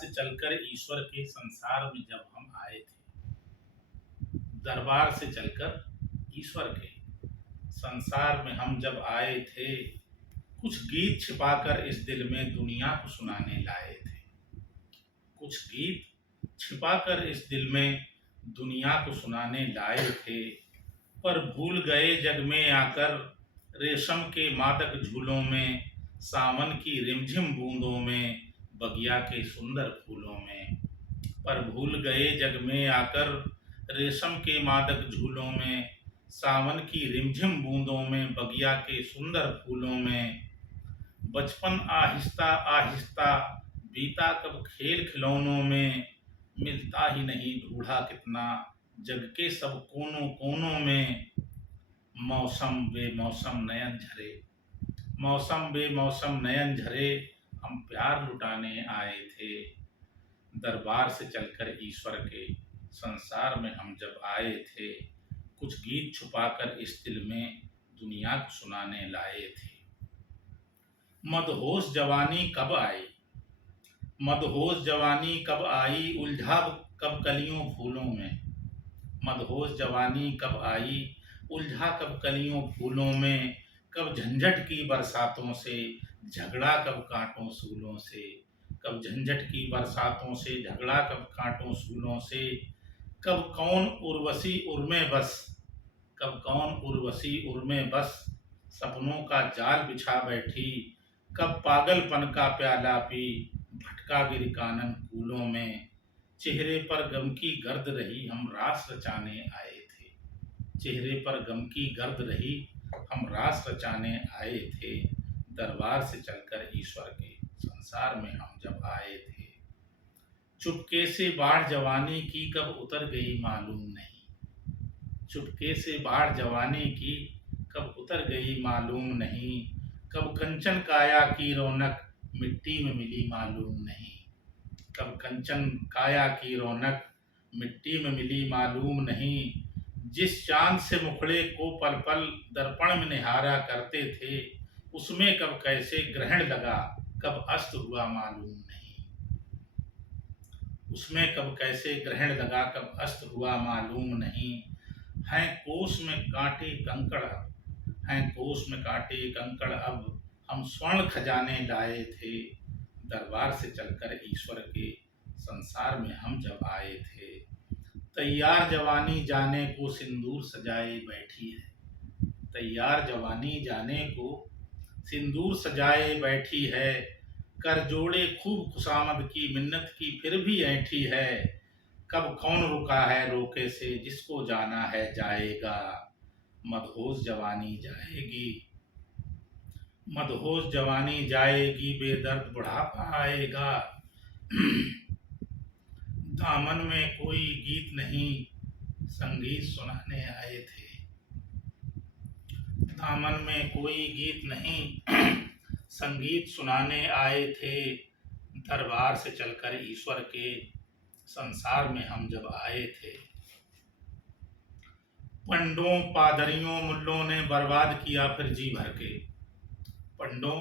से चलकर ईश्वर के संसार में जब हम आए थे, दरबार से चलकर ईश्वर के संसार में हम जब आए थे, कुछ गीत छिपाकर इस दिल में दुनिया को सुनाने लाए थे। कुछ गीत छिपाकर इस दिल में दुनिया को सुनाने लाए थे, पर भूल गए जग में आकर रेशम के मादक झूलों में, सावन की रिमझिम बूंदों में, बगिया के सुंदर फूलों में। पर भूल गए जग में आकर रेशम के मादक झूलों में, सावन की रिमझिम बूंदों में, बगिया के सुंदर फूलों में। बचपन आहिस्ता आहिस्ता बीता कब खेल खिलौनों में, मिलता ही नहीं ढूंढा कितना जग के सब कोनों कोनों में। मौसम बेमौसम नयन झरे, मौसम बेमौसम नयन झरे, हम प्यार लुटाने आए थे। दरबार से चलकर ईश्वर के संसार में हम जब आए थे, कुछ गीत छुपाकर इस दिल में दुनिया को सुनाने लाए थे। मदहोश जवानी कब आई, मदहोश जवानी कब आई, उलझा कब कलियों फूलों में। मदहोश जवानी कब आई, उलझा कब कलियों फूलों में। कब झंझट की बरसातों से, झगड़ा कब कांटों सूलों से। कब झंझट की बरसातों से, झगड़ा कब कांटों सूलों से। कब कौन उर्वशी उर्मे बस, कब कौन उर्वशी उर्मे बस, सपनों का जाल बिछा बैठी। कब पागलपन का प्याला पी, भटका गिर कानन कूलों में। चेहरे पर गम की गर्द रही, हम रास रचाने आए थे। चेहरे पर गम की गर्द रही, हम रास रचाने आए थे। दरबार से चलकर ईश्वर के संसार में हम जब आए थे। चुपके से बाढ़ जवानी की कब उतर गई मालूम नहीं। चुपके से बाढ़ जवानी की कब उतर गई मालूम नहीं। कब कंचन काया की रौनक मिट्टी में मिली मालूम नहीं। कब कंचन काया की रौनक मिट्टी में मिली मालूम नहीं। जिस चांद से मुखड़े को पल पल दर्पण में निहारा करते थे, उसमें कब कैसे ग्रहण लगा, कब अस्त हुआ मालूम नहीं। उसमें कब कैसे ग्रहण लगा, कब अस्त हुआ मालूम नहीं। हैं कोस में कांटे कंकड़ अब, हैं कोस में कांटे कंकड़ अब, हम स्वर्ण खजाने लाए थे। दरबार से चलकर ईश्वर के संसार में हम जब आए थे। तैयार जवानी जाने को सिंदूर सजाए बैठी है। तैयार जवानी जाने को सिंदूर सजाए बैठी है। कर जोड़े खूब खुशामद की मिन्नत की फिर भी ऐंठी है। कब कौन रुका है रोके से, जिसको जाना है जाएगा। मदहोश जवानी जाएगी, मदहोश जवानी जाएगी, बेदर्द बुढ़ापा आएगा। दामन में कोई गीत नहीं, संगीत सुनाने आए थे। दामन में कोई गीत नहीं, संगीत सुनाने आए थे। दरबार से चलकर ईश्वर के संसार में हम जब आए थे। पंडों पादरियों मुल्लों ने बर्बाद किया फिर जी भर के। पंडों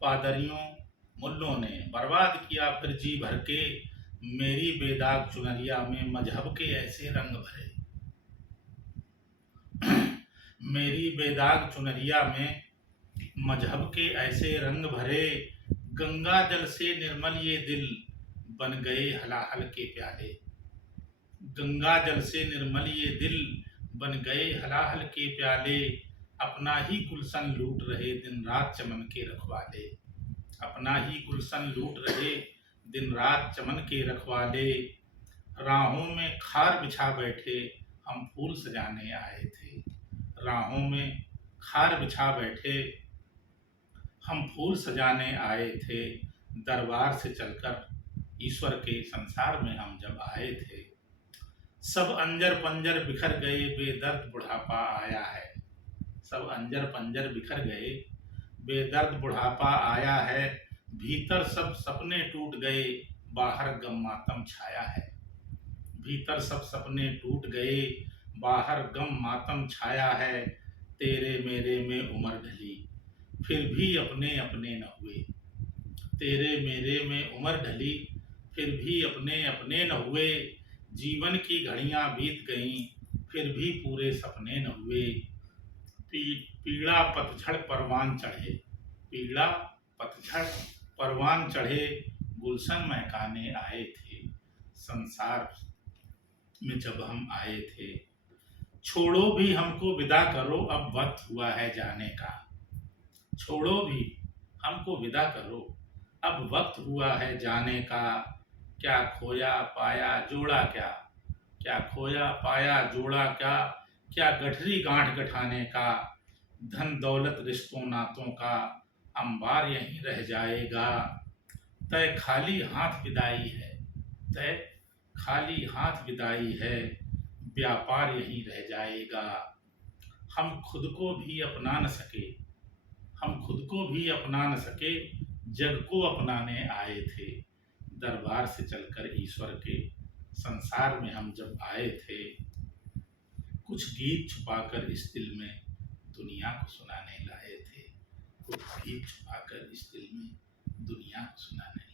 पादरियों मुल्लों ने बर्बाद किया फिर जी भर के। मेरी बेदाग चुनरिया में मजहब के ऐसे रंग भरे। मेरी बेदाग चुनरिया में मजहब के ऐसे रंग भरे। गंगा जल से निर्मल ये दिल बन गए हलाहल के प्याले। गंगा जल से निर्मल ये दिल बन गए हलाहल के प्याले। अपना ही गुलशन लूट रहे दिन रात चमन के रखवाले। अपना ही गुलशन लूट रहे दिन रात चमन के रखवाले। राहों में खार बिछा बैठे, हम फूल सजाने आए थे। राहों में खार बिछा बैठे, हम फूल सजाने आए थे। दरबार से चलकर ईश्वर के संसार में हम जब आए थे। सब अंजर पंजर बिखर गए, बेदर्द बुढ़ापा आया है। सब अंजर पंजर बिखर गए, बेदर्द बुढ़ापा आया है। भीतर सब सपने टूट गए, बाहर गम मातम छाया है। भीतर सब सपने टूट गए, बाहर गम मातम छाया है। तेरे मेरे में उम्र ढली, फिर भी अपने अपने न हुए। तेरे मेरे में उम्र ढली, फिर भी अपने अपने न हुए, जीवन की घड़ियां बीत गईं, फिर भी पूरे सपने न हुए। पीड़ा पतझड़ परवान चढ़े, पीड़ा पतझड़ परवान चढ़े, गुलशन महकाने आए थे संसार में जब हम आए थे। छोड़ो भी हमको विदा करो, अब वक्त हुआ है जाने का। छोड़ो भी हमको विदा करो, अब वक्त हुआ है जाने का। क्या खोया पाया जोड़ा क्या, क्या खोया पाया जोड़ा क्या, क्या गठरी गांठ गठाने का। धन दौलत रिश्तों नातों का अंबार यहीं रह जाएगा। तय खाली हाथ विदाई है, तय खाली हाथ विदाई है, व्यापार यहीं रह जाएगा। हम खुद को भी अपना न सके, हम खुद को भी अपना न सके, जग को अपनाने आए थे। दरबार से चलकर ईश्वर के संसार में हम जब आए थे। कुछ गीत छुपाकर इस दिल में दुनिया को सुनाने लाए थे। कुछ गीत छुपाकर इस दिल में दुनिया को सुनाने